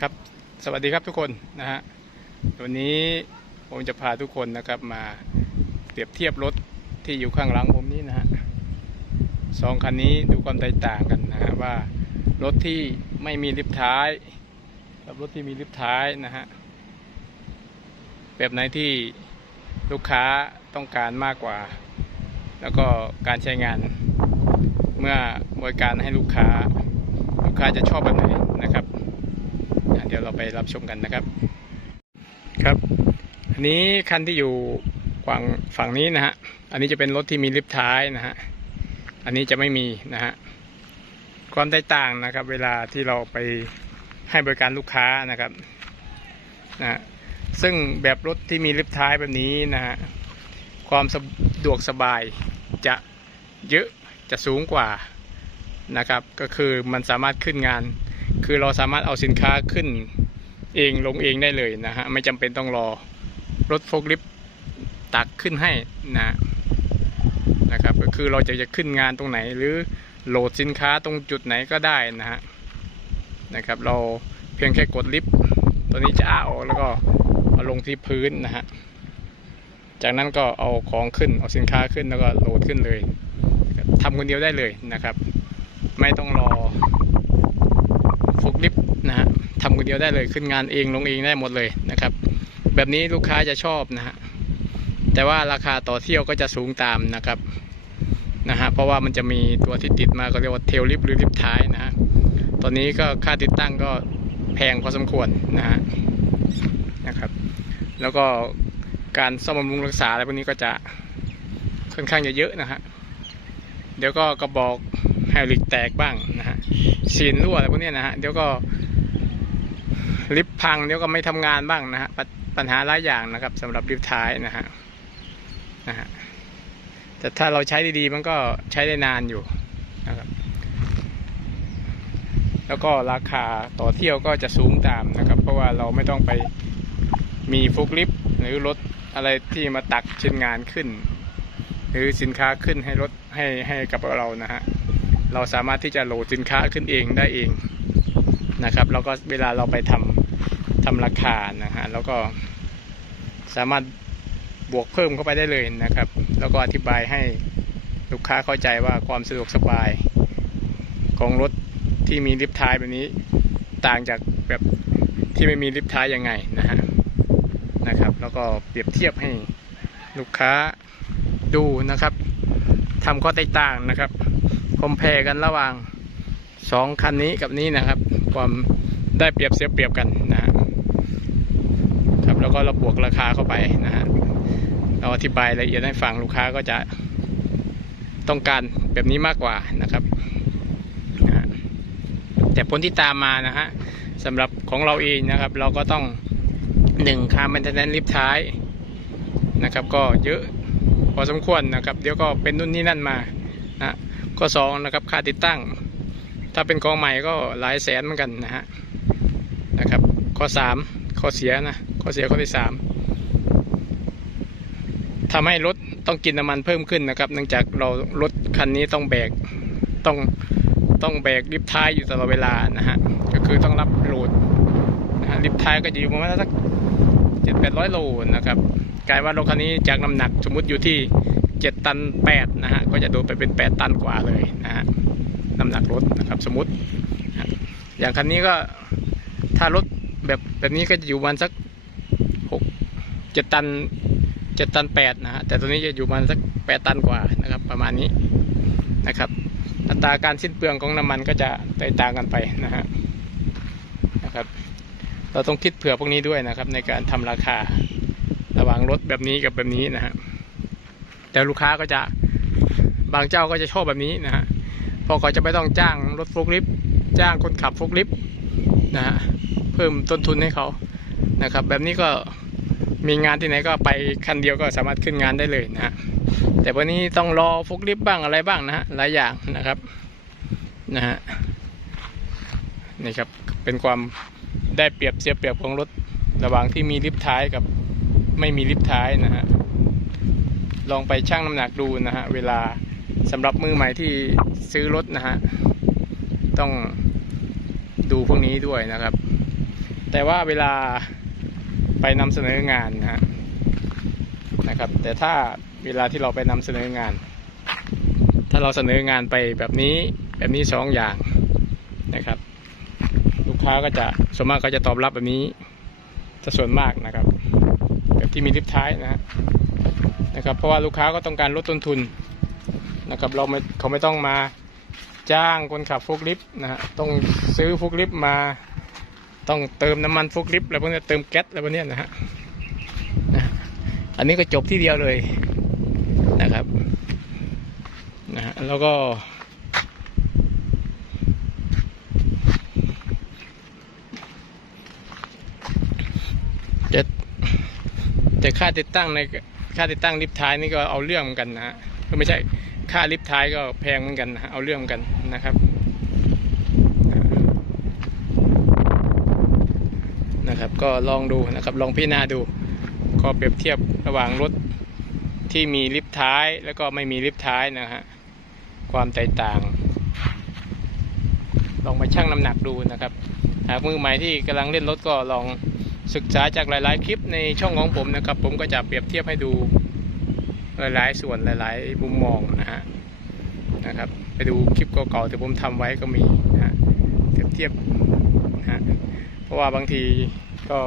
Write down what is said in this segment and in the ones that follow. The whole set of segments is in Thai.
ครับ สวัสดีครับทุกคนนะฮะวันนี้ผมจะพาทุกคนนะครับมาเปรียบเทียบรถที่อยู่ข้างหลังผมนี้นะฮะสองคันนี้ดูความแตกต่างกันนะฮะว่ารถที่ไม่มีลิฟต์ท้าย กับรถที่มีลิฟต์ท้ายนะฮะแบบไหนที่ลูกค้าต้องการมากกว่า แล้วก็การใช้งาน เมื่อบริการให้ลูกค้า ลูกค้าจะชอบแบบไหน เดี๋ยวเราไปรับชมกันนะครับ ครับอันนี้คันที่อยู่ฝั่งฝั่งนี้นะฮะอันนี้จะเป็นรถที่มีลิฟต์ท้ายนะฮะอันนี้จะไม่มีนะฮะความแตกต่างนะครับ เวลาที่เราไปให้บริการลูกค้านะครับนะฮะซึ่งแบบรถที่มีลิฟต์ท้ายแบบนี้นะฮะความสะดวกสบายจะเยอะจะสูงกว่านะครับ ก็คือมันสามารถขึ้นงาน คือเราสามารถเอาสินค้าขึ้นเองลงเองได้เลยนะฮะไม่จำเป็นต้องรอรถโฟล์คลิฟต์ตักขึ้นให้นะนะครับก็คือเราจะจะขึ้นงานตรงไหน หรือโหลดสินค้าตรงจุดไหนก็ได้นะฮะนะครับ เราเพียงแค่กดลิฟต์ตัวนี้จะเอาแล้วก็เอาลงที่พื้นนะฮะจากนั้นก็เอาของขึ้นเอาสินค้าขึ้นแล้วก็โหลดขึ้นเลยทำคนเดียวได้เลยนะครับ ไม่ต้องรอ ฟุกลิฟต์นะฮะทำคนเดียวได้เลยขึ้นงานเองลงเองได้หมดเลยนะครับ แบบนี้ลูกค้าจะชอบนะฮะแต่ว่าราคาต่อเที่ยวก็จะสูงตามนะครับนะฮะเพราะว่ามันจะมีตัวที่ติดมาก็เรียกว่าเทลลิฟต์หรือลิฟท้ายนะฮะตอนนี้ก็ค่าติดตั้งก็แพงพอสมควรนะฮะนะครับ แล้วก็การซ่อมบำรุงรักษาอะไรพวกนี้ก็จะค่อนข้างจะเยอะนะฮะเดี๋ยวก็กระบอกไฮดรอลิกแตกบ้างนะฮะ ซีนรั่วอะไรพวกนี้นะฮะเดี๋ยวก็ ลิฟต์พังเดี๋ยวก็ไม่ทำงานบ้างนะฮะปปัญหาหลายอย่างนะครับสำหรับลิฟต์ท้ายนะฮะนะฮะแต่ถ้าเราใช้ดีๆ มันก็ใช้ได้นานอยู่นะครับ แล้วก็ราคาต่อเที่ยวก็จะสูงตามนะครับ เพราะว่าเราไม่ต้องไปมีฟุกลิฟต์หรือรถอะไรที่มาตักชิ้นงานขึ้น หรือสินค้าขึ้นให้รถให้ให้กับเรานะฮะ เราสามารถที่จะโหลดสินค้าขึ้นเองได้เองนะครับแล้วก็เวลาเราไปทำทำราคานะฮะแล้วก็สามารถบวกเพิ่มเข้าไปได้เลยนะครับ แล้วก็อธิบายให้ลูกค้าเข้าใจว่าความสะดวกสบายของรถที่มีลิฟต์ท้ายแบบนี้ต่างจากแบบที่ไม่มีลิฟต์ท้ายยังไงนะฮะนะครับ แล้วก็เปรียบเทียบให้ลูกค้าดูนะครับทำข้อแตกต่างนะครับ คอมเพลกันระหว่างสองคันนี้กับนี้นะครับ ความได้เปรียบเสียเปรียบกันนะฮะครับแล้วก็เราบวกราคาเข้าไปนะฮะเราอธิบายละเอียดให้ฟังลูกค้าก็จะต้องการแบบนี้มากกว่านะครับนะแต่ผลที่ตามมานะฮะสำหรับของเราเองนะครับ เราก็ต้องหนึ่งค่ามันเทนแนนลิฟท้ายนะครับ ก็เยอะพอสมควรนะครับ เดี๋ยวก็เป็นนู่นนี่นั่นมานะ ข้อสองนะครับค่าติดตั้ง ถ้าเป็นกองใหม่ก็หลายแสนเหมือนกันนะฮะนะครับ ข้อสามข้อเสียนะข้อเสียข้อที่สามทำให้รถต้องกินน้ำมันเพิ่มขึ้นนะครับ เนื่องจากเรารถคันนี้ต้องแบกต้องต้องแบกลิฟท้ายอยู่ตลอดเวลานะฮะก็คือต้องรับโหลดนะฮะลิฟท้ายก็อยู่ประมาณสักเจ็ดแปดร้อยโลนะครับกลายว่ารถคันนี้จากน้ำหนักสมมติอยู่ที่ เจ็ดตันแปดนะฮะ ก็จะโดดไปเป็นแปดตันกว่าเลยนะฮะ น้ำหนักรถนะครับสมมติ อย่างคันนี้ก็ถ้ารถแบบแบบนี้ก็จะอยู่ประมันสักหกเจ็ดตันเจ็ดตันแปดนะฮะ แต่ตัวนี้จะอยู่ประมันสักแปดตันกว่านะครับ ประมาณนี้นะครับ อัตราการสิ้นเปลืองของน้ำมันก็จะแตกต่างกันไปนะฮะ นะครับเราต้องคิดเผื่อพวกนี้ด้วยนะครับในการทำราคาระหว่างรถแบบนี้กับแบบนี้นะฮะ แต่ลูกค้าก็จะบางเจ้าก็จะชอบแบบนี้นะฮะพราะเขาจะไม่ต้องจ้างรถฟลุกลิฟต์จ้างคนขับฟลุกลิฟต์นะฮะเพิ่มต้นทุนให้เขานะครับ แบบนี้ก็มีงานที่ไหนก็ไปคันเดียวก็สามารถขึ้นงานได้เลยนะฮะแต่วันนี้ต้องรอฟลุกลิฟต์บ้างอะไรบ้างนะฮะหลายอย่างนะครับนะฮะนี่ครับเป็นความได้เปรียบเสียเปรียบของรถระหว่างที่มีลิฟท้ายกับไม่มีลิฟท้ายนะฮะ ลองไปชั่งน้ำหนักดูนะฮะเวลาสำหรับมือใหม่ที่ซื้อรถนะฮะต้องดูพวกนี้ด้วยนะครับ แต่ว่าเวลาไปนำเสนองานนะฮะนะครับ แต่ถ้าเวลาที่เราไปนำเสนองาน ถ้าเราเสนองานไปแบบนี้แบบนี้สองอย่างนะครับ ลูกค้าก็จะส่วนมากก็จะตอบรับแบบนี้จะส่วนมากนะครับ แบบที่มีลิฟท้ายนะฮะ นะครับเพราะว่าลูกค้าก็ต้องการลดต้นทุนนะครับเราไม่เขาไม่ต้องมาจ้างคนขับฟุกลิฟต์นะฮะต้องซื้อฟุกลิฟต์มาต้องเติมน้ำมันฟุกลิฟต์อะไรพวกนี้เติมแก๊สอะไรพวกเนี้ยนะฮะนะอันนี้ก็จบที่เดียวเลยนะครับนะฮะแล้วก็ จะแต่ค่าติดตั้งใน ค่าติดตั้งลิฟต์ท้ายนี่ก็เอาเรื่องเหมือนกันนะฮะก็ไม่ใช่ค่าลิฟต์ท้ายก็แพงเหมือนกันนะเอาเรื่องกันนะครับนะครับ ก็ลองดูนะครับลองพิจารณาดูก็เปรียบเทียบระหว่างรถที่มีลิฟต์ท้ายแล้วก็ไม่มีลิฟต์ท้ายนะฮะความแตกต่าง ลองมาชั่งน้ำหนักดูนะครับ หากมือใหม่ที่กำลังเล่นรถก็ลอง ศึกษาจากหลายๆ คลิปในช่องของผมนะครับ ผมก็จะเปรียบเทียบให้ดูหลายๆ ส่วนหลาย ๆ มุมมองนะฮะนะครับ ไปดูคลิปเก่าๆที่ผมทำไว้ก็มีนะฮะเปรียบเทียบนะฮะเพราะว่าบางทีก็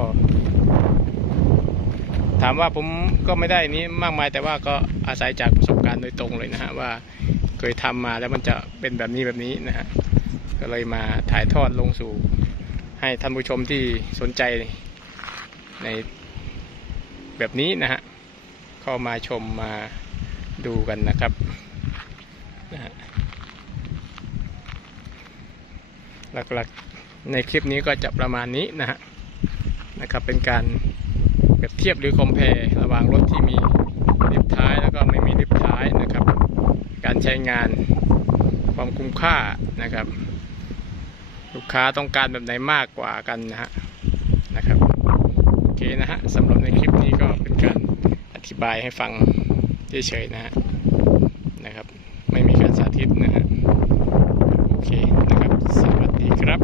ถามว่าผมก็ไม่ได้นี้มากมายแต่ว่าก็อาศัยจากประสบการณ์โดยตรงเลยนะฮะว่าเคยทำมาแล้วมันจะเป็นแบบนี้แบบนี้นะฮะก็เลยมาถ่ายทอดลงสู่ให้ท่านผู้ชมที่สนใจ ในแบบนี้นะฮะเข้ามาชมมาดูกันนะครับนะฮะหลักๆในคลิปนี้ก็จะประมาณนี้นะฮะนะครับเป็นการเปรียบเทียบหรือคอมเพลระหว่างรถที่มีลิฟท้ายแล้วก็ไม่มีลิฟท้ายนะครับ การใช้งานความคุ้มค่านะครับ ลูกค้าต้องการแบบไหนมากกว่ากันนะฮะนะครับ เคนะฮะสำหรับในคลิปนี้ก็เป็นการอธิบายให้ฟังเฉยๆนะฮะนะครับ ไม่มีการสาธิตนะฮะโอเคนะครับ สวัสดีครับ